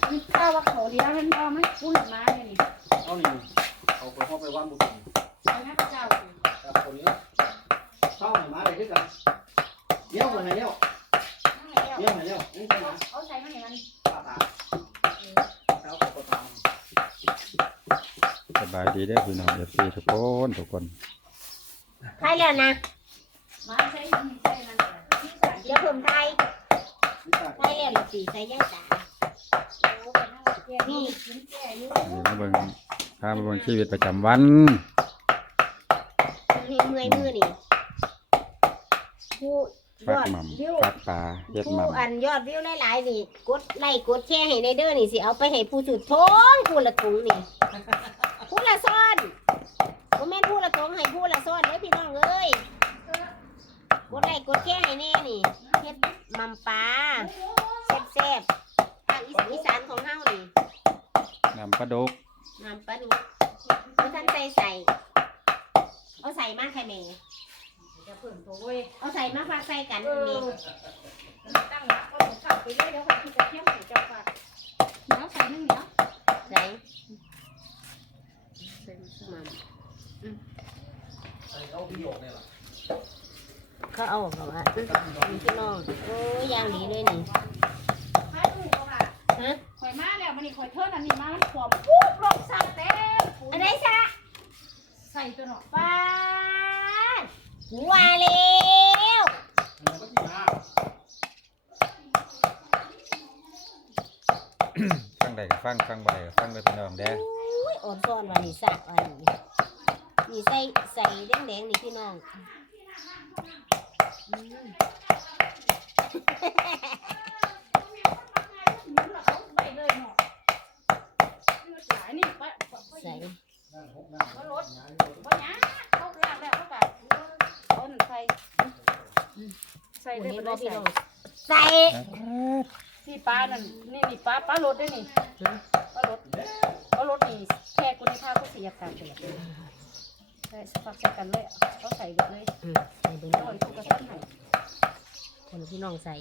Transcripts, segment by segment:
มันข้าวว่าเขาเลี้ยงมันเอามันพูดมาเนี่ยนี่เอานี่เอาไปห้องไปว่านบุตรเอาให้พระเจ้าสิครับคนนี้เข้าหมาได้ด้วยกันเลี้ยวมาให้เลี้ยวเอาให้แล้วเลี้ยวให้เลี้ยวนี่ใช่ไหมเอาใส่มาให้มันป้าตาแล้วก็ตามสบายดีเด้อพี่น้องเอฟซีทุกคนทุกคนใช่แล้วนะมาใส่มันใส่มันที่สารเดี๋ยวผมไทยนี่ตาใช่แล้วละสีใส่ย่างตานี่กินแก่อยู่นี่ มาเบิ่งพามาเบิ่งชีวิตประจำวันมีเมื่อยมือนี่ผู้ยฟักอดหม่วิวำฟักปลาเฮ็ดหผู้ม่ำอันยอดวิวหลายๆนี่กดไลค์กดแชร์ให้ในเด้อนี่สิเอาไปให้ผู้สุดท้องผู้ละถุงนี่ผู้ละซ่อนบ่แม่นผู้ละถุงให้ผู้ละซ่อนเด้อพี่น้องเอ้ยกดไลค์กดแชร์ให้แน่นี่เฮ็ดหมัมปลาแซ่บๆทาง อีสานของเฮานี่น้ำปลาดุกน้ำปลาดุกเอาท่านใส่ใส่ เอาใส่มาใครเมย์จะเพิ่มตัวเว้ยเอาใส่มาฝากใส่กันเอนี่อตั้งหลักก็ต้องขับไปเรื่อยเดี๋ยวคนที่จะเที่ยวถึงจะฝากเดี๋ยวใส่นึ่งเดี๋ยวใส่มาเอาประโยคนี่แหละเขาเอาแบบว่ามีพี่น้องโอ้ยยางดีเลยนี่ ให้ดูก็ค่ะ ฮะ ข่ อยมาแล้วมันนี่ข่อยเทิร์นอันนี้มามันขวมปุ๊บลงสั่งเต็มอะไรซะใส่ตัวเนาะป้าดว่าแล้วมันก็ที่มาฟังใดก็ฟังฟังบ่ได้ก็ฟังเลยพี่น้องเด้ออุ้ยอ่อนซ้อนว่านี่สักว่านี่นี่ใส่ใส่แดงๆนี่พี่น้องอืม เอาไปเลยเนาะ หลายนี่ไปใส่ว่ารถว่าหยังเขาเรียกแล้วเขาแบบต้นใส่ใส่ได้บ่ได้พี่ใส่ใส่ที่ปลานั่นนี่นี่ปลาปลารถได้นี่ปลารถปลารถนี่แค่กูในท่ากูเสียการเสียใส่ฝักใส่กันเลยเขาใส่เลยใส่เบิ่งโดนกูกระสันหันคนพี่น้องใส่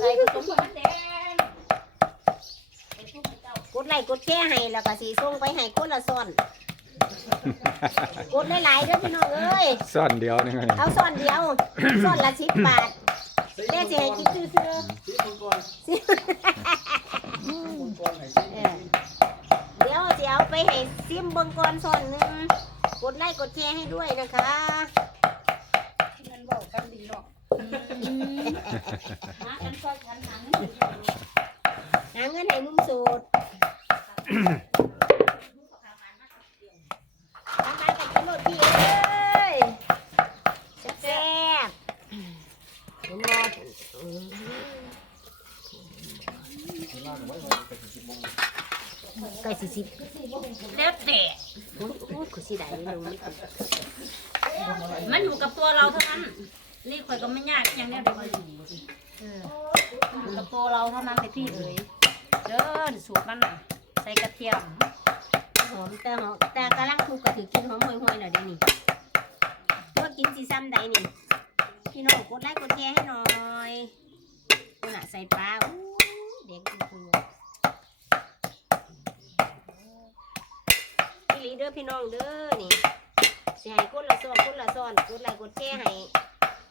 ใส่ผสมกันแดง กดไลค์กดแชร์ให้แล้วก็สีส่งไปให้คนละซ่อน กดหลายๆเด้อพี่น้องเอ้ย ซ่อนเดียวนึงอันนี้เอาซ่อนเดียว ซ่อนละสิบบาทแต่สิให้กินซื่อที่คนก่อนๆสิคนก่อนให้เออเดี๋ยวสิเอาไปให้ซิมเบิ่งก่อนซ่อนหนึงกดไลค์กดแชร์ให้ด้วยนะคะที่มันบอกกันดีเนาะหากันซอยกันหาเงินหาเงินให้มุมสูตรทำ มากันกินหมดพี่เอ้ยแซ่บๆผมรออืมลากไว้ไปถึงสิบโมงไก่สิสิบเล็บเตะโอ้โอ้ยคือสิได้เลยนี่มันอยู่กับตัวเราเท่านั้น นี่ข่อยก็ไม่ยากอย่างเนี้ยเดี๋ยวมันอออยู่กับตัวเราเท่านั้นไปที่เอ๋ยเดินสูตรมันน่ะ ใส่กระเทียมหอมแต่หอมแต่กำลังถูกกระถือกินหอมห่วยๆหน่อยเดี๋ยวนี้ว่ากินสีซ้ำใดนี่พี่น้องกดไลค์กดแชร์ให้หน่อยนี่น่ะใส่ปลาอู้เด็กจริงๆพี่ลีเด้อพี่น้องเด้อนี่สิให้กดละซ้อนกดละซ้อนกดไลค์กดแชร์ให้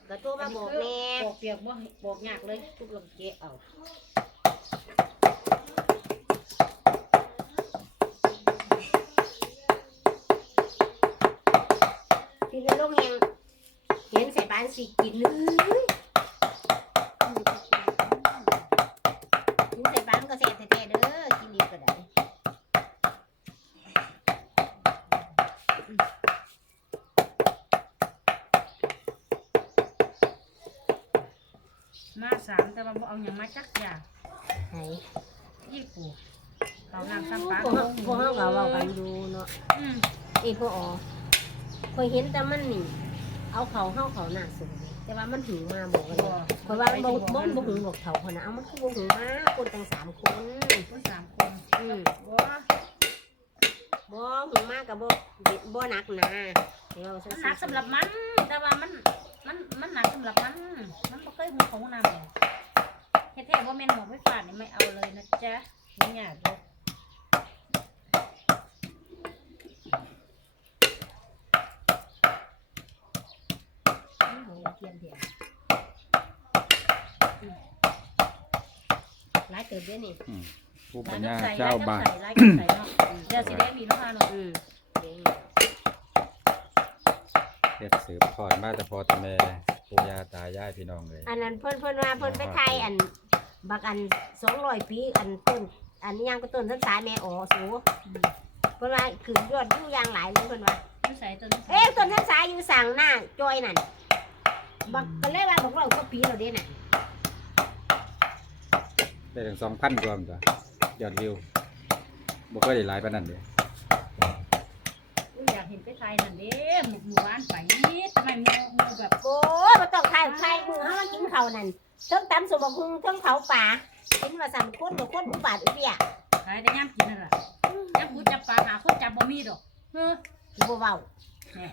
ก็โทรมาบอกแน่บอกเปียกบ่บอกยากเลยทุกคนเกะเอา พี่นรกแหงเห็นใส่บ้านสิกินเลยกินใส่บ้านก็แซ่บแท้ๆเด้อกินดีก็ได้มาสามแต่ว่าบ่เอาอย่างมาจักอย่างไหนยี่ปูเราน้ำซ้ำปลาพวกเขาพวกเขาก็เว้ากันดูเนาะอืมเอ้พวกอ๋อ คอยเห็นแต่มันนี่ เอาเขาเข้าเขาหน้าสูงแต่ว่ามันถึงมาบอกกันเลยเพราะว่าบ่บ่บ่บ่ถึงบอกเขาคนนะเอามันคือบ่ถึงมาคนตั้งสามคนคนสามคนอืมบ่บ่ถึงมากับบ่บ่หนักหนาเดี๋ยวมันหนักสำหรับมัน แต่ว่ามันมันมันหนักสำหรับมันมันบ่เคยหูของน้ำเลยเฮ็ดแท้บ่แม่นหมอกไม่ฝาดนี่ไม่เอาเลยนะจ๊ะไม่ยากหรอก โอ้โหเทียมเดียวหลายเติบเด้วยนี่อืมผู้ร้ปันญญาน้ำใสเจ้าบ้านร้านน้ำใสร้านน้ำใสเนาะเดี๋ยวสิได้มีลูกค้าเนาะอืมเดี๋ยวเฮ็ดสืบทอดมาแต่พอแต่แม่ปู่ย่าตายายพี่น้องเลยอันนั้นเพิ่นเพิ่นว่าเพิ่นไปไทยอัน บักอันสองร้อยปีอันต้น อันนี้ยังก็ต้นทันสายแม่อ๋อสูเพิ่นว่าคือยอดอยู่อย่างหลายเลยเพิ่นว่าน้ำใสต้นน้ำใสเอ๊ะต้นทันสายอยู่สั่งหน้าจอยนั่นบักก็เลยว่าบอกเราก็ปีเราเด้น่ะ ได้ถึงสองพันรวมจ้ะยอดวิวบ่เคยได้หลายปานนั้นเด้อยากเห็นไปไทยนั่นเด้หมู่หมู่บ้านไปทำไมหมู่หมู่แบบโอ้ยบ่ต้องทายทายมือเฮามากินข้าวนั่นเทั้งตำสมบักคุงเทั้งเผาป่ากินว่าสามคนบ่คนอุบาทอุเบียขายแต่ย่ำกินนั่นแหละย่ำกูจับปลาหาคนจับบ่มีดอกเฮ้อบ่เว้าแหม่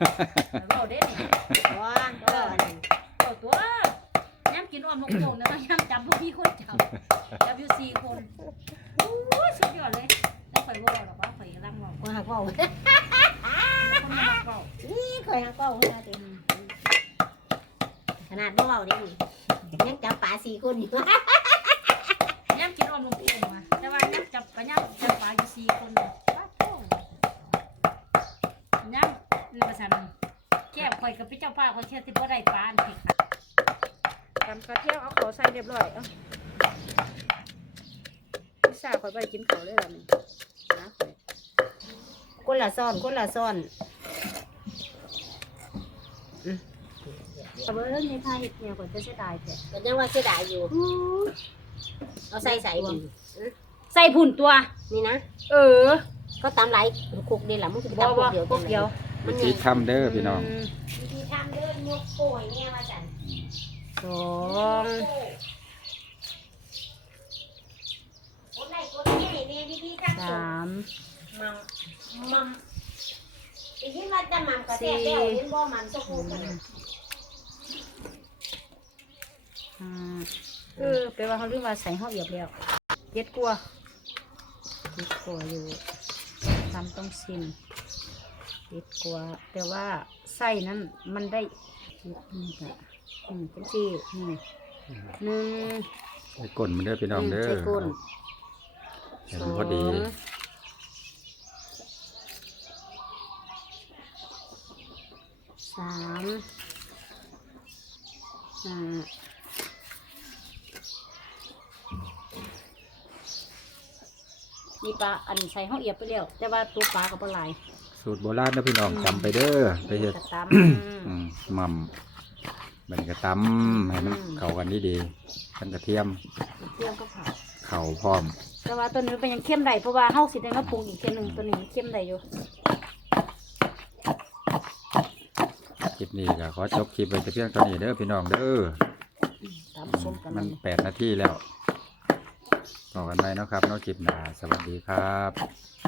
เราเด้นี่ว่าเออนั่นเอาตัว ย่ำกินอ้อมลงโป่งนะย่ำจับบ่มีคนจับจับอยู่สี่คนโอ้ยสุดยอดเลยแล้วข่อยบ่หรอกว่าข่อยกำลังบอกก็หักเว้าคนมาเฝ้านี่เคยหักเว้าเฮาเด้ขนาดบ่เว้าเด้นี่ยังจับป่าสี่คนอยู่ย่ำกินอ้อมลงโป่งมาแต่ว่าย่ำจับปลาย่ำจับปลาอยู่สี่คนน่ะป้าโถ่ย่ำนี่ภาษามันแก้วข่อยกับพี่เจ้าป้าข่อยแค่ติบ่ได้ปลาอันผิดค่ะตำ กระเทียมเอาเขาใส่เรียบร้อยเอาพิซซ่าข่อยไปกินเขาวเลยล่ะนี่นะข่อยคนละซ่อนคนละซ่อนแต่ว่าเรื่องนี้ถ้าเห็ดเนี่ยข่อยจะเสียดายแท้ก็ยังว่าเสียดายอยู่ เอาใส่ใส่ดิใส่ผุ่นตัว นี่นะ เออ ก็ตามหลายคุกนี่แหละมึงจะบ่ตามคุบ่กเดียวพวกเดียว มันวิไงธีทำเด้อพี่น้องมวิธีทำเดินยกโป่ยเนี่ยว่าจัน สองคนไหนคนนี้เนี่ยวิธีทำสามมัมมัมอีกที่ว่าจะมัมกระแทกแล้วเห็นบ่มัมตะกูกันน่ะห้าเออแปลว่าเขาเรียกว่าใส่ห้อเอียบแล้วเจ็ดกลัวเจ็ดกลัวอยู่ทำต้องซิมเจ็ดกลัวแต่ว่าไส้นั้นมันได้นี่ค่ะ อืมเป็นสี่นี่หนึ่งใส่ก้นมันเด้อพี่น้องเด้อใส่ก้นเห็นพอดีสองสามห้านี่ปลาอันใส่ห้องเอียบไปแล้วแต่ว่าตัวปลากับปลาไหลายสูตรโบราณเด้อพี่น้องจำไปเด้อไปเฮ็ดกระตำอืมหม่ำ มันก็ตำให้มันเข้ากันดีๆทั้งกระเทียมเรื่องก็ผ่าเข่าพร้อม แต่ว่าตัวนี้มันเป็นยังเข้มได้เพราะว่าเฮาสิได้มาปรุงอีกเทียหนึงตัวนี้เข้มได้อยู่คลิปนี้ก็ขอจบคลิปไว้แต่เพียงเท่านี้เด้อพี่น้องเด้อตามส้มกันมันเลยแปดนาทีแล้วบอกกันไว้เนาะครับเนาะคลิปหน้าสวัสดีครับนี่เลย